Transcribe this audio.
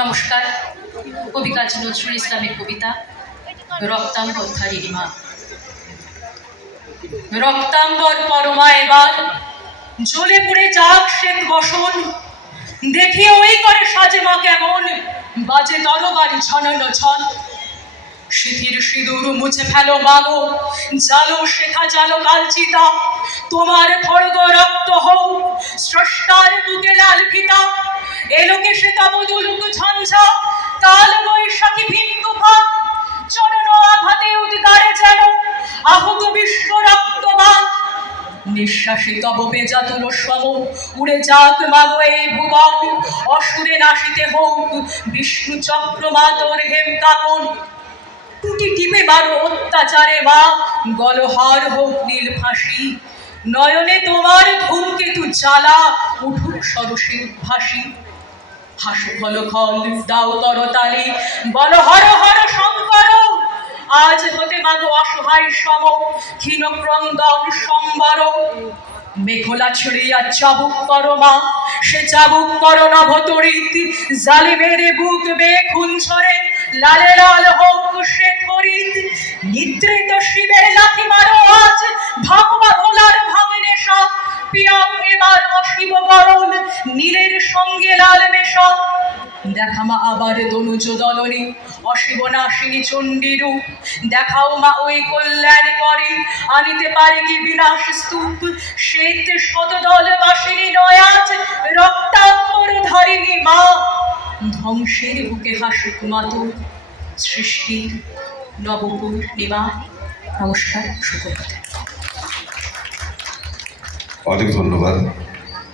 নমস্কার। কবি কাজী নজরুল ইসলামের কবিতা রক্তাম্বর ধারিণী মা। রক্তাম্বর পরমা এবার জ্বলে পুড়ে যাক শ্বেত বসন, দেখি ওই করে সাজে মা কেমন বাজে তরবারি ঝনানো ঝন। শিথির সিঁদুর মুছে ফেলো মাগো, জালো শেখা জালো কালচিতা, তোমার খড়গ রক্ত হোক স্রষ্টার বুকে লাল ফিতা। এলোকে সে তবদুলুক ঝঞ্ঝা, কাল বৈশাখী ভিন্তুফা, চরণ আঘাতে উদ্গারে যেন আহত বিশ্ব রক্তবান। নিঃশ্বাসে তব বেজাতুল সম উড়ে যাক মাগো এই ভুবন, অসুরে নাশিতে হোক বিষ্ণু চক্র মাতর হেম কাপন। টুটি টিপে মারো অত্যাচারে মা, গলহার হোক নীল ফাঁসি, নয়নে তোমার ধূমকেতু জ্বালা উঠুক সরসে উদ্ভাসী। হাসু হল খল দাও তরতালি, বল হর হর শঙ্কর, আজ হতে মাগো অসহায় সম ক্ষীণ ক্রন্দন সম্বর। মেঘলা ছড়িয়া চাবুক করো মা, সে চাবুক করো নভতরিত, জালিমের বুক বেয়ে খুন ঝরে লালে লাল হোক সে থরিত। নিদ্রিত শিবের লাথি মারো আজ, ভাগবা ভোলার ভাঙনে সব, পিয়াও এবার অশিব বরণ নীলের সঙ্গে লাল মেশা। দেখা মা আবার দনুজ দলনে অশিব নাশিনী চণ্ডী রূপ, দেখাও মা ওই কল্যাণ করে আনিতে পারে কি বিনাশ স্তূপ। শ্বেত শতদল বাসিনী নয় আজ রক্তাম্বর ধারিণী মা, ধ্বংসের বুকে হাসুক মাতো সৃষ্টির নবপূর্ণিমা। নমস্কার, শুভকামনা। অনেক ধন্যবাদ।